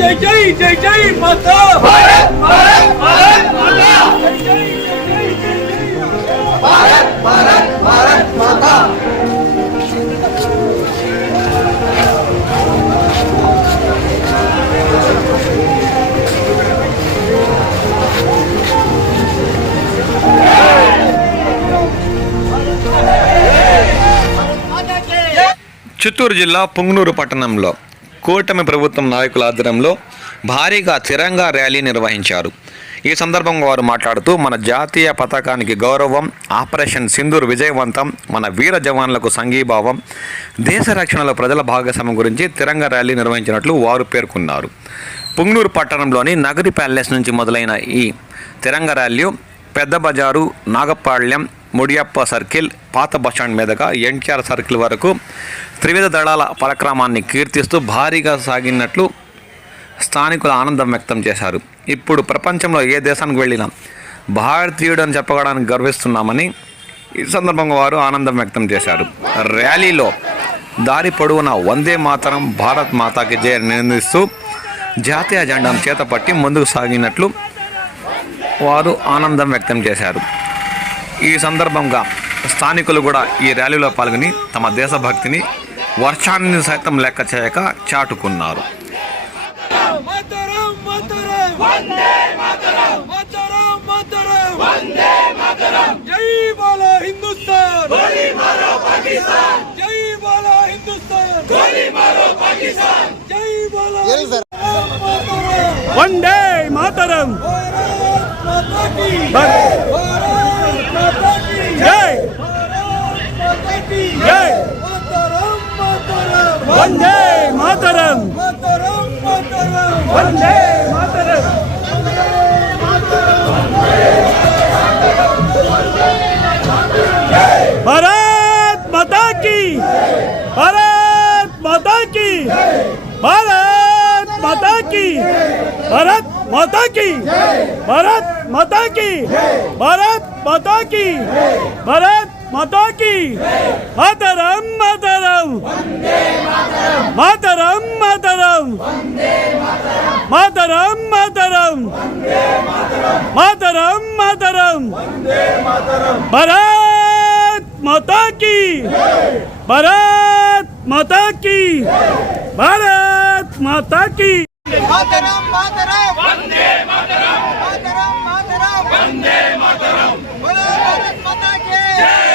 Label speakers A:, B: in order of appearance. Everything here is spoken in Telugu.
A: జై జై జై జై మాతా.
B: భారత్ భారత్ భారత్ మాతా. భారత్ భారత్ భారత్ మాతా.
C: చిత్తూరు జిల్లా పుంగనూరు పట్టణంలో కూటమి ప్రభుత్వం నాయకుల ఆధ్వర్యంలో భారీగా తిరంగా ర్యాలీ నిర్వహించారు. ఈ సందర్భంగా వారు మాట్లాడుతూ మన జాతీయ పతాకానికి గౌరవం ఆపరేషన్ సింధూర్ విజయవంతం మన వీర జవాన్లకు సంఘీభావం దేశ రక్షణలో ప్రజల భాగస్వామ్యం గురించి తిరంగా ర్యాలీ నిర్వహించినట్లు వారు పేర్కొన్నారు. పుంగనూరు పట్టణంలోని నగరి ప్యాలెస్ నుంచి మొదలైన ఈ తిరంగ ర్యాలీ పెద్ద బజారు నాగపాళ్యం ముడియప్ప సర్కిల్ పాత బస్టాండ్ మీదుగా ఎన్టీఆర్ సర్కిల్ వరకు త్రివిధ దళాల పరక్రమాన్ని కీర్తిస్తూ భారీగా సాగినట్లు స్థానికులు ఆనందం వ్యక్తం చేశారు. ఇప్పుడు ప్రపంచంలో ఏ దేశానికి వెళ్ళినా భారతీయుడు అని చెప్పడానికి గర్విస్తున్నామని ఈ సందర్భంగా వారు ఆనందం వ్యక్తం చేశారు. ర్యాలీలో దారి పొడవున వందే మాతరం భారత్ మాతాకి జయ నిందిస్తూ జాతీయ జెండాను చేతపట్టి ముందుకు సాగినట్లు వారు ఆనందం వ్యక్తం చేశారు. ఈ సందర్భంగా స్థానికులు కూడా ఈ ర్యాలీలో పాల్గొని తమ దేశభక్తిని వర్షాన్ని సైతం లెక్క చేయక చాటుకున్నారు.
A: మాతరం మాతరం వందే మాతరం.
D: वंदे मातरम। भारत माता की, भारत माता की, भारत माता की, भारत माता की, भारत माता की, भारत माता की, भारत माता की, मातरम मातरम। मातरम मातरम। मातरम मातरम मातरम मातरम भारत माता की भारत माता की भारत माता
B: की मातरम मातरम वंदे मातरम मातरम मातरम वंदे मातरम भारत माता की